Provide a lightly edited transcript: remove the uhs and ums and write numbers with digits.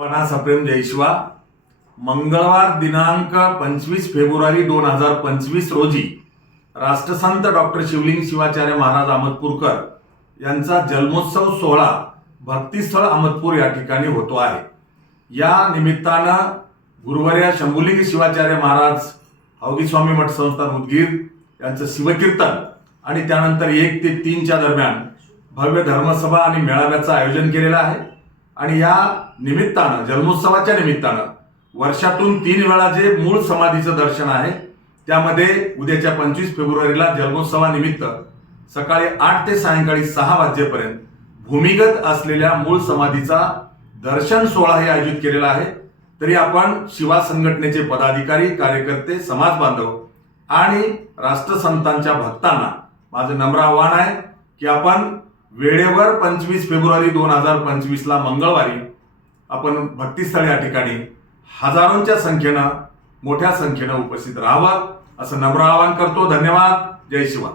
सप्रेम जयशिवा मंगळवार दिनांक 25 फेब्रुवारी 2025 रोजी राष्ट्रसंत डॉक्टर शिवलिंग शिवाचार्य महाराज अहमदपूरकर यांचा जन्मोत्सव सोहळा भक्तिस्थळ अहमदपूर या ठिकाणी होतो आहे। या निमित्तानं गुरुवर्य शंभुलिंग शिवाचार्य महाराज अवधी स्वामी मठ संस्थान उदगीर यांचं शिवकीर्तन आणि त्यानंतर 1 ते 3 च्या दरम्यान भव्य धर्मसभा आणि मेळाव्याचं आयोजन केलेलं आहे। आणि या निमित्तानं जन्मोत्सवाच्या निमित्तानं वर्षातून 3 वेळा जे मूळ समाधीचं दर्शन आहे त्यामध्ये उद्याच्या 25 फेब्रुवारीला जन्मोत्सवानिमित्त सकाळी 8 ते सायंकाळी 6 वाजेपर्यंत भूमिगत असलेल्या मूळ समाधीचा दर्शन सोहळा हे आयोजित केलेला आहे। तरी आपण शिवा संघटनेचे पदाधिकारी, कार्यकर्ते, समाज बांधव आणि राष्ट्रसंतांच्या भक्तांना माझं नम्र आव्हान आहे की आपण वेळेवर 25 फेब्रुवारी 2025 ला मंगळवारी आपण भक्तिस्थळ या ठिकाणी हजारोंच्या संख्येनं मोठ्या संख्येनं उपस्थित राहावं असं नम्र आवाहन करतो। धन्यवाद। जय शिवा।